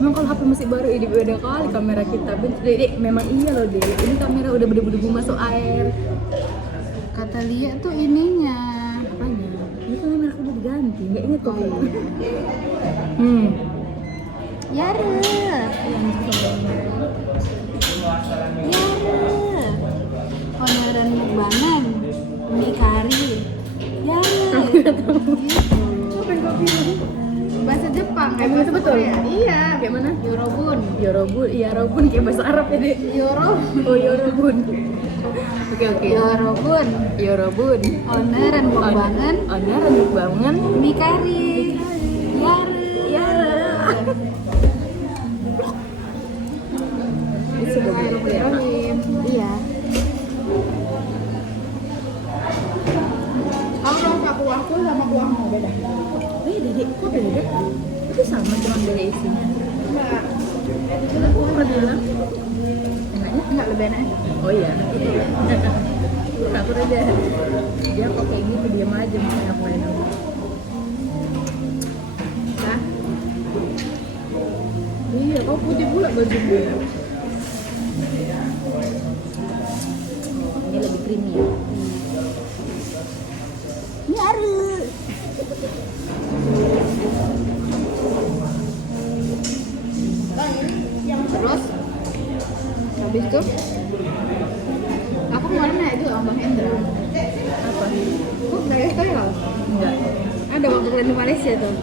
Memang kalau HP masih baru ini beda kali kamera kita. Dek, memang iya loh Dek. Ini kamera udah berdebu-debu masuk air. Kata Lia tuh ininya. Apanya? Ini kan kamera udah diganti. Enggak ini tuh. Oh iya. Yara. Yang Yara. Onaran mukbangan. Mie kari. Yara. Gitu. apa yang kau bilang? Bahasa Jepang kayak Emang bahasa itu betul? Korea. Iya. Kayak mana? Yorobun. Yorobun, iya Yorobun kayak bahasa Arab ya Dek. Yorobun. Oh Yorobun. Oke. Yorobun. Yorobun. Onaran mukbangan. Onaran mukbangan. Mie kari. Yara. Bismillahirrahmanirrahim. Iya. Kamu rasa kuahku sama kuahmu beda? Beda Dek, kok beda? Itu sama cuma beda isinya. Enggak. Aku pernah bilang enaknya? Enggak lebih enak. Oh iya. Aku aja dia kok kayak gitu diam aja misalnya aku main. Nah, Iya, kau putih pula baju gue. Ini lebih creamy ya. Yara. Terus habis itu aku kemarin nanya itu sama Bang Hendra. Apa? Kok kayak style? Enggak. Ada waktu kalian di Malaysia tuh.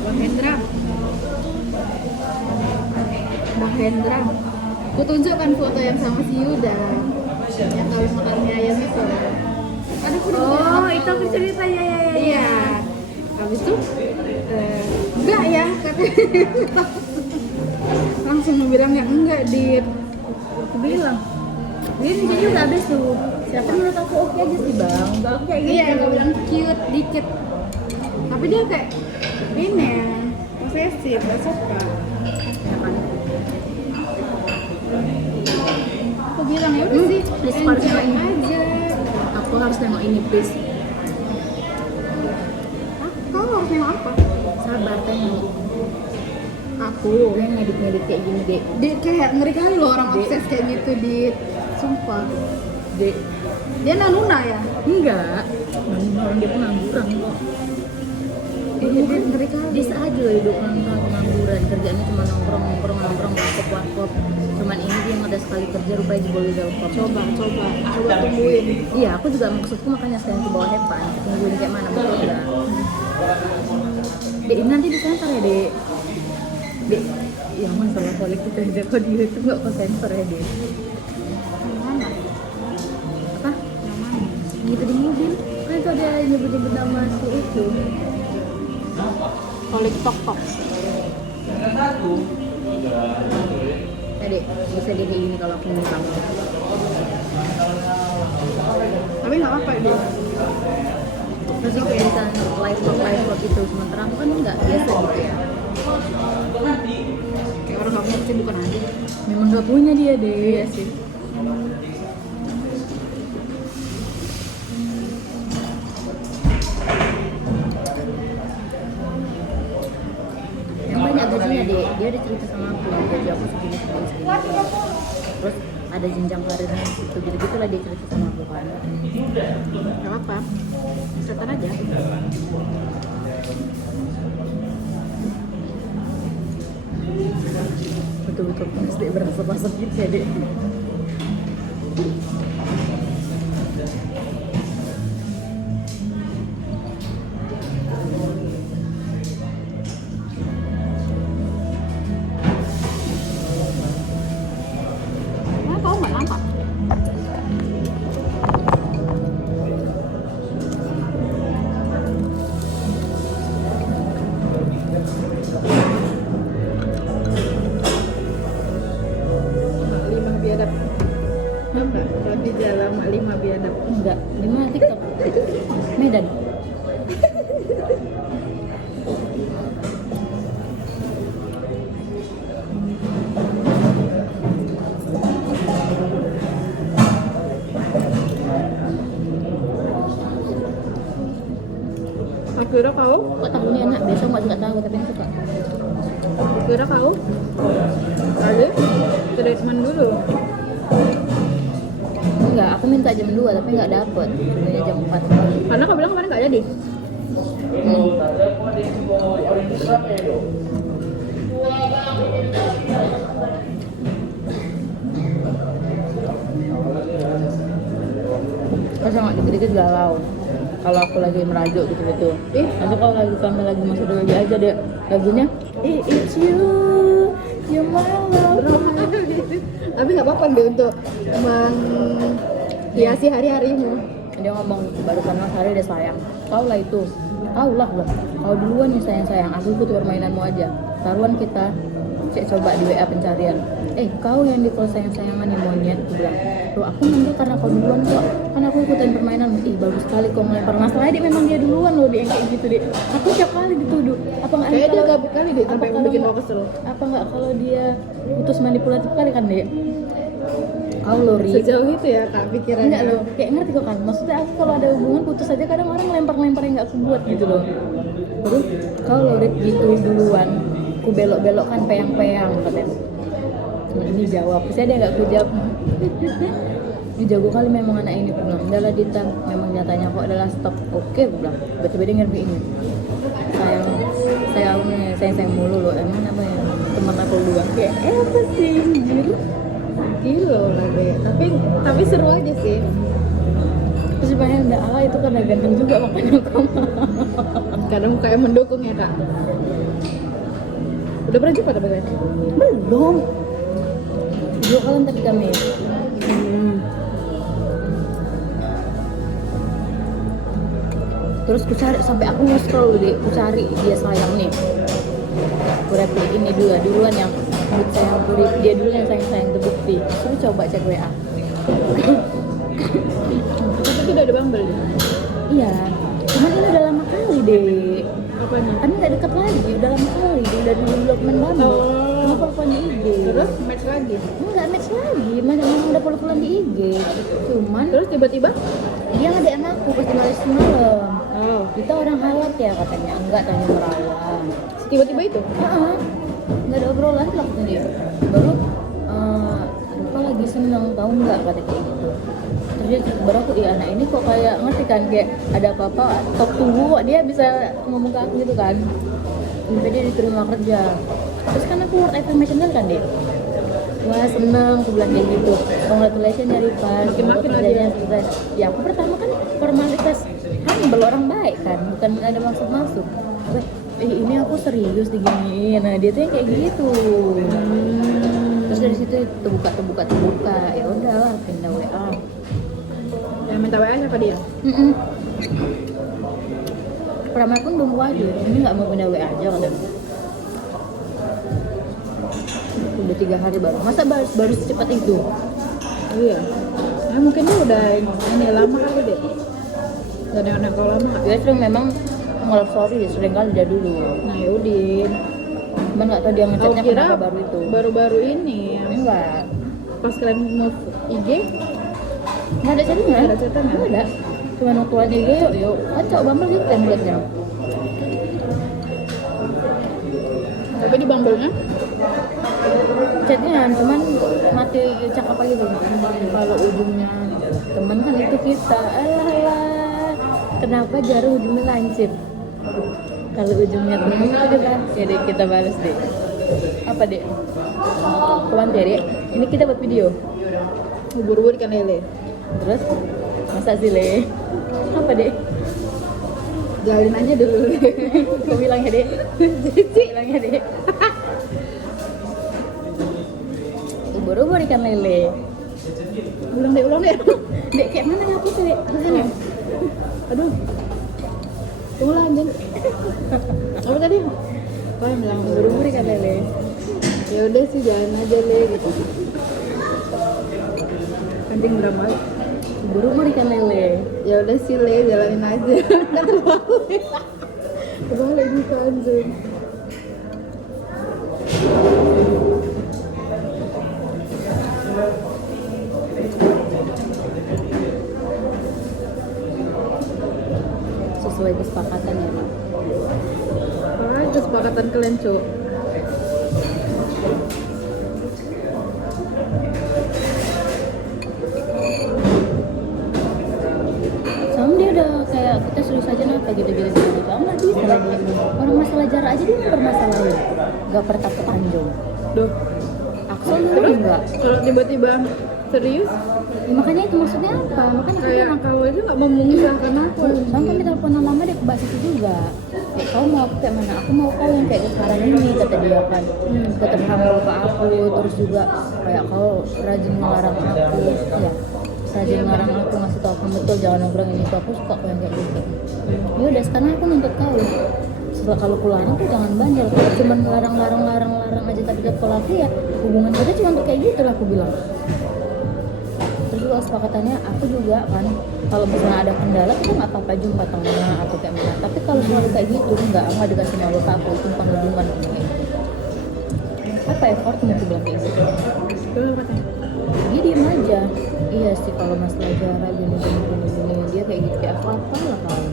Bang Hendra. Aku tunjukkan foto yang sama si Yuda. Yang kawin makan mie ayam itu. Kan aku udah Oh, itu aku cerita ya. Iya. Habis itu enggak ya katanya. Langsung bilangnya enggak Dit. Aku bilang. Dia juga habis tuh. Siapa menurut aku oke aja sih bang. Enggak aku kayak gitu. Iya, aku bilang cute dikit. Tapi dia kayak ini ya, posesif, gak suka. Ya kan? Aku bilang ya udah sih, please, enjoy harus aja. Aku harus nengok ini please. Hah? Kamu harus nengok apa? Sabar tengok. Aku. Gue yang ngedit kayak gini dek. Dia kayak ngeri kali loh orang Dek. obses kayak gitu di sumpah. Dek. Dia nanuna ya? Enggak. Orang dia pengangguran kok. Dia Ngeri kali. bisa aja loh hidup pengangguran. Kerjaannya cuma nongkrong, warkop. Cuman ini dia ada sekali kerja rupanya jebol di Telkom. Coba tungguin. Iya, aku juga maksudku makanya sekalian ke bawah depan, tungguin kayak mana betul enggak. Dek, ini nanti disensor ya dek. Dek, ya masalah politik aja kok di YouTube nggak kok sensor ya dek. Yang mana? Apa? Yang mana? Gitu di mobil. Kan itu ada nyebut-nyebut nama si itu. Tolik tok. Dek, bisa dia kayak gini kalau aku minta kamu. Tapi nggak apa-apa dia. Terus aku bisa live vlog itu, sementara aku kan nggak biasa gitu ya. Kayak orang nggak punya bukan aja. Memang nggak punya dia deh. Iya sih. Yang banyak gajinya deh, dia ada cerita sama aku, gaji aku segini. Terus ada jenjang karirnya gitu, gitu-gitulah dia cerita sama aku kan. Nggak apa-apa. Setan aja. Betul-betul pasti berasa pasang gitu ya dek. Nah, kau nggak nampak? Lima biadab. Apa? Roti jalan mak lima biadab. Enggak, di mana TikTok? Medan. Akhirnya kau Kok tahunya enak? Biasa nggak suka tahu tapi yang suka. Kira kau ada treatment dulu. Enggak, aku minta jam 2 tapi nggak dapet. Sebenarnya jam 4. Karena kau bilang kemarin nggak jadi. Pas sangat dikit-dikit galau. Kalau aku lagi merajuk gitu-gitu. Nanti kalau kami lagi masuk baby aja deh lagunya. It's you my love. Tapi nggak apa-apa deh untuk menghiasi hari-harimu. Dia ngomong barusan Mas Hari udah sayang. Kau lah itu. Kau lah loh. Kau duluan nih sayang-sayang. Aku ikut permainanmu aja. Taruhan kita. Cek coba di WA pencarian. Kau yang di call sayang-sayangan yang monyet. Aku bilang. Loh aku nanti karena kau duluan kok. Kan aku ikutin permainan. Bagus sekali kau ngelempar. Masalahnya dia memang dia duluan loh dia yang kayak gitu deh. Aku tiap kali dituduh. Apa nggak? Kayaknya dia gabut kali deh sampai bikin kau kesel. Apa nggak kalau dia putus manipulatif kali kan deh? Kau loh Ri. Sejauh itu ya kak pikirannya. Enggak loh, kayak ngerti kok kan. Maksudnya aku kalau ada hubungan putus aja kadang orang lempar-lempar yang nggak aku buat gitu loh. Terus kau loh Ri gitu duluan. Ku belok-belokkan peyang-peyang katanya. Nah, ini jawab, saya dia nggak ku jawab. Ini jago kali memang anak ini, aku bilang. Adalah Dita, memang nyatanya kok adalah stop. Oke, aku bilang. Tiba-tiba dia ngerti ini. Sayang mulu loh. Emang apa ya? Teman aku dua. Kayak apa sih? Gitu. Gila lah deh. Tapi seru aja sih. Terus sebenarnya udah itu karena ganteng juga makanya aku Kadang kayak mendukung ya kak. Udah pernah jumpa tapi kan? belum. 2 kali tadi kami. Terus ku cari sampai aku nge-scroll deh, ku cari dia sayang nih. Ku reply ini duluan yang mood sayang dia dulu yang sayang terbukti. Terus coba cek WA. Itu udah ada Bumble deh. Iya, cuman ini udah lama kali deh. Apanya? Kami nggak deket lagi, udah lama kali dia udah development Bumble. Kenapa follow IG? Terus match lagi. Enggak match lagi, memang udah follow-followan di IG. Cuman Terus tiba-tiba? dia nge-DM aku pas di Malaysia semalam. Oh. Kita orang halal ya katanya. Enggak, tanya merawat. Tiba-tiba itu? Nggak ada obrolan lah kata dia. Baru lupa lagi seneng tahu nggak kata kayak gitu. Terus dia baru aku anak ini kok kayak ngerti kan kayak ada apa-apa top tunggu kok dia bisa ngomong ke aku gitu kan. Sampai dia diterima kerja. Terus kan aku word affirmation kan dia. Wah seneng, aku bilang kayak gitu. Congratulations dari pas. Makin-makin lah dia. Ya aku pertama kan formalitas humble orang baik kan, bukan ada maksud-maksud. Ini aku serius diginiin. Nah dia tuh yang kayak gitu. Terus dari situ terbuka. Ya udahlah pindah WA. Yang minta WA siapa dia? Pramai pun belum wajib. Ini nggak mau pindah WA aja kan? Udah 3 hari baru. Masa baru secepat itu? Iya. Nah, mungkin dia udah ini lama kali deh. Dan yang kalau lama nggak? Dia sering memang nge-love story sering kali dia dulu. Nah Yaudin. Cuman nggak tahu dia ngechatnya Kira kenapa baru itu. baru-baru ini yang Enggak. pas kalian move IG Nggak ada chatting nggak? Nggak ada chatting, Nggak ada. Cuma waktu aja yuk. Kacau Bumble gitu template-nya. tapi di Bumble-nya Chatnya cuman mati cakap aja gitu. Kalau ujungnya teman kan itu kita. Alah. Kenapa jarum ujungnya lancip? Kalau ujungnya teman itu kan. Ya deh kita balas deh. Apa deh? Kawan deh. Ini kita buat video. ubur-ubur ikan lele. Terus masa sih le? Apa deh? Jalin aja dulu. Kau bilang ya deh? Bilang ya deh? Ubur-ubur ikan lele. Ulang deh. Dek kayak mana ya aku sih dek? Sini. Aduh. Tunggu lah anjing. Apa tadi? Apa yang bilang Ubur-ubur ikan lele. ya udah sih jalan aja le gitu. Anjing drama. Ubur-ubur ikan lele. Ya udah sih le jalanin aja. Kebalik gitu anjing. Sesuai kesepakatan ya Pak. Wah, kesepakatan kalian cuk. gak pernah takut Tanjung. Duh, Axel dulu terus enggak. kalau tiba-tiba serius, Ya, makanya itu maksudnya apa? Makanya aku kayak bilang, kau itu nggak mau mengisahkan aku. soalnya kami teleponan lama dia kebahas itu juga. Kayak kau mau aku kayak mana? Aku mau kau yang kayak sekarang ini kata dia kan. Tetap humble ke aku, terus juga kayak kau rajin ngelarang aku, ya rajin ngelarang aku ngasih tau aku betul jangan nongkrong ini tuh aku suka kau yang kayak gitu. Ya udah sekarang aku nuntut kau. Setelah kalau aku larang tuh jangan bandel. Kalau cuma larang aja tapi tetap kalau aku ya hubungan kita cuma untuk kayak gitu lah aku bilang. Terus juga kesepakatannya aku juga kan kalau misalnya ada kendala kita nggak apa-apa jumpa tengah atau kayak mana, tapi kalau selalu kayak gitu enggak dikasih malu ke aku, itu bukan hubungan kayak gitu. Apa effort mau aku bilang kayak gitu, Terus katanya, dia diem aja. Iya sih kalau masalah jarak gini dia kayak gitu kayak aku apa lah kau.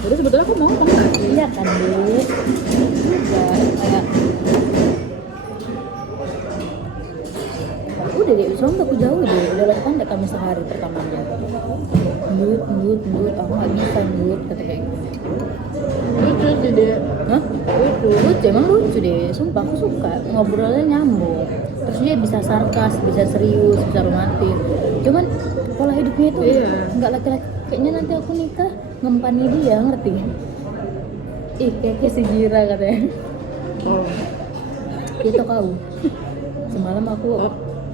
jadi sebetulnya aku mau nggak sih? Iya kan deh juga kayak udah deh soalnya aku jauh deh udah lakukan deh kami sehari pertamanya mute aku nggak bisa mute kata kayak gitu. Lucu sih dia. Hah? Lucu, emang lucu deh, sumpah aku suka ngobrolnya nyambung. Terus dia bisa sarkas, bisa serius, bisa romantis. Cuman pola hidupnya itu Iya. nggak laki-laki. Kayaknya nanti aku nikah ngempani dia, ngerti? Ih, kayak si Jira katanya. Oh. Itu kau. Semalam aku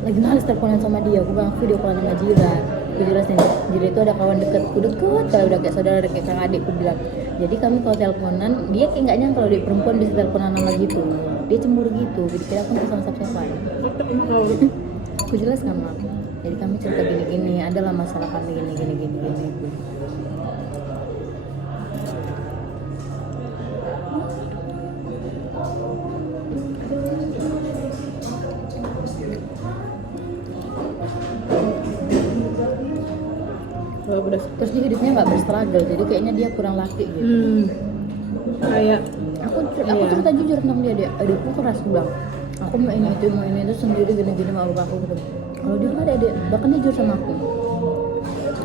lagi males teleponan sama dia, aku bilang video call sama Jira. Aku jelasin, Jira itu ada kawan dekatku deket, kalau udah kayak saudara kayak kakak adik, aku bilang. Jadi kami kalau teleponan, dia kayak nggak nyangka kalau dia perempuan bisa teleponan sama gitu. Dia cemburu gitu, jadi kira aku nggak sama siapa. Tetep ini kau. Aku jelaskan mak. Jadi kami cerita gini-gini, adalah masalah kami gini. Kalau udah Terus dia hidupnya nggak berstruggle, jadi kayaknya dia kurang laki gitu. kayak Aku Iya. cerita jujur tentang dia adikku keras bilang aku mau ini itu sendiri gini mau aku gitu. Kalau dia nggak ada adik, bahkan dia jujur sama aku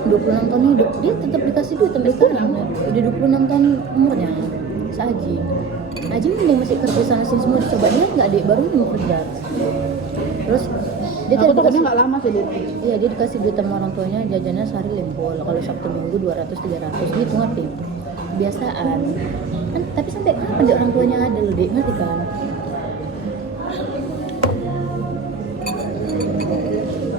26 tahun hidup dia tetap dikasih duit sampai sekarang udah 26 tahun umurnya Saji mending masih kerja sana sini semua dicoba, dia nggak adik baru ini mau kerja. Terus dia aku tidak takutnya dikasih, nggak lama sih dia. iya dia dikasih duit sama orang tuanya jajannya sehari lempol, kalau Sabtu Minggu 200-300 gitu ngerti, kebiasaan kan. Tapi sampai kapan dia orang tuanya ada loh dek, ngerti kan?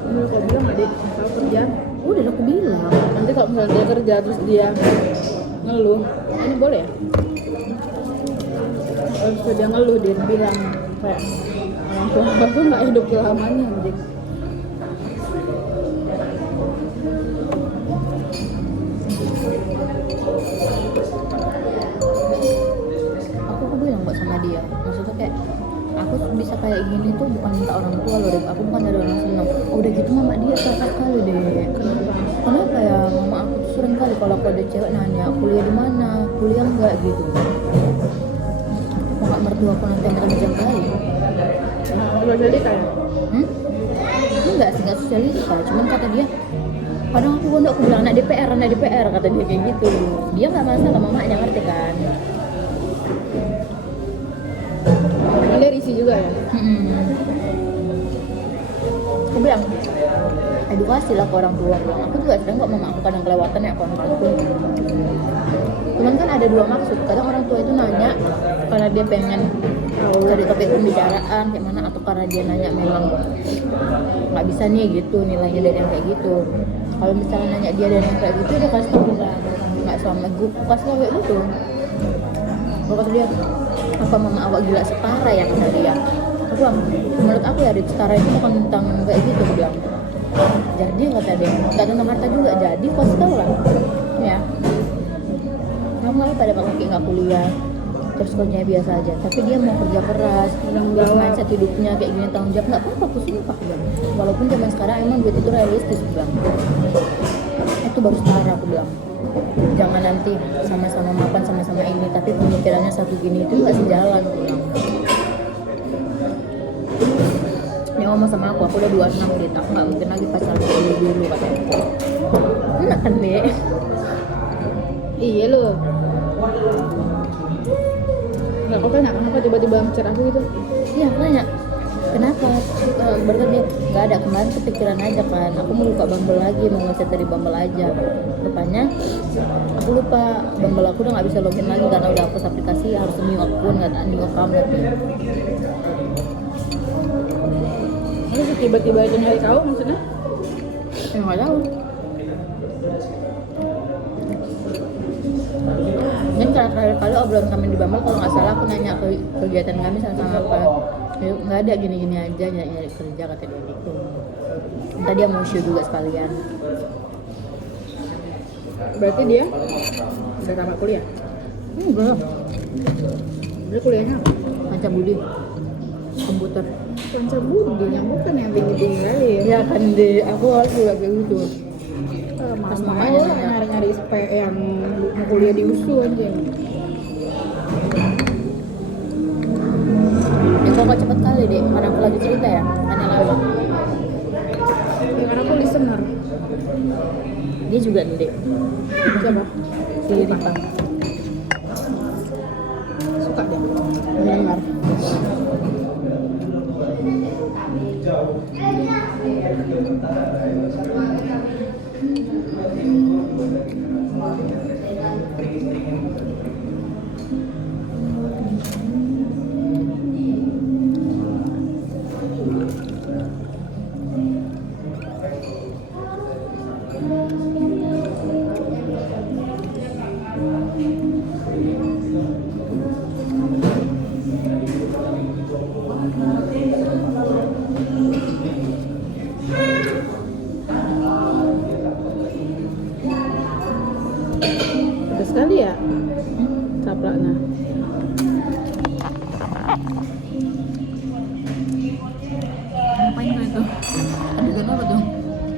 Menurut kau bilang nggak dia kalau kerja, Udah aku bilang nanti kalau misalnya dia kerja terus dia ngeluh, ini boleh ya? Kalau misalnya dia ngeluh dia bilang kayak orang tua aku nggak hidup selamanya gitu. aku bilang kok sama dia, maksudnya kayak aku bisa kayak gini tuh bukan minta orang tua loh Rip. Aku bukan dari orang seneng. Udah gitu mama dia kakak kali deh. Kenapa ya mama aku tuh sering kali kalau aku ada cewek nanya kuliah di mana, kuliah enggak gitu. Mama mertua aku nanti macam kali. Kalau jadi kayak Enggak sih, enggak sosialita, cuman kata dia kadang aku gondok, aku bilang anak DPR kata dia kayak gitu. Dia nggak masalah, mamanya ngerti kan. dia risih juga ya. Aku bilang edukasi lah ke orang tua. Aku juga sedang kok mama aku kadang kelewatan ya ke orang kampung. Cuman kan ada dua maksud. Kadang orang tua itu nanya karena dia pengen dari topik pembicaraan kayak mana, atau karena dia nanya memang nggak bisa nih gitu nilainya dari yang kayak gitu. Kalau misalnya nanya dia dari yang kayak gitu, dia kasih tau lah nggak selama gue kasih tau kayak gitu. Kalau kata dia, apa mama awak gila setara ya kata dia. Aku bilang, menurut aku ya di setara itu bukan tentang kayak gitu. Aku bilang, jadi kata dia nggak tentang harta juga, jadi kasih tau lah ya. Kamu malah pada pakai nggak kuliah terus kerjanya biasa aja, tapi dia mau kerja keras, terus mindset hidupnya kayak gini, tanggung jawab, nggak apa-apa, aku sumpah bilang. Walaupun zaman sekarang emang duit itu realistis, aku bilang itu baru setara, aku bilang jangan nanti sama-sama makan sama-sama ini tapi pemikirannya satu gini, itu nggak sejalan, aku bilang. Ini ngomong sama aku udah 26 gitu, aku nggak mungkin lagi pacaran dulu katanya. Enak kan deh. Iya loh. Nggak Aku tanya kenapa tiba-tiba ngecer aku gitu. Iya, aku nanya kenapa. Berarti dia nggak ada, kemarin kepikiran aja kan, aku mau buka Bumble lagi, mau ngechat dari Bumble aja. Rupanya aku lupa Bumble aku udah nggak bisa login lagi karena udah hapus aplikasi, harus new akun, nggak new account katanya. Terus tiba-tiba aja nyari tahu maksudnya? Ya nggak tahu. Mungkin karena terakhir kali obrolan kami di Bumble, kalau nggak salah aku nanya ke kegiatan kami sama-sama apa, ya, nggak ada, gini-gini aja nyari kerja kata dia gitu. Entah dia mau show juga sekalian. Berarti dia udah tamat kuliah. Enggak, Dia kuliahnya apa? Panca Budi komputer. Panca Budi yang bukan yang tinggi-tinggi kali ya. Ya kan di aku harus juga kayak gitu. Pas mamanya mamanya nanya. nyari-nyari supaya yang mau kuliah di USU aja. Ya kok cepet kali deh, karena aku lagi cerita ya, hanya lalu. Ya karena aku listener. Dia juga nih dek, Siapa? si Ripang. Suka deh mendengar. Pedas sekali ya caplaknya.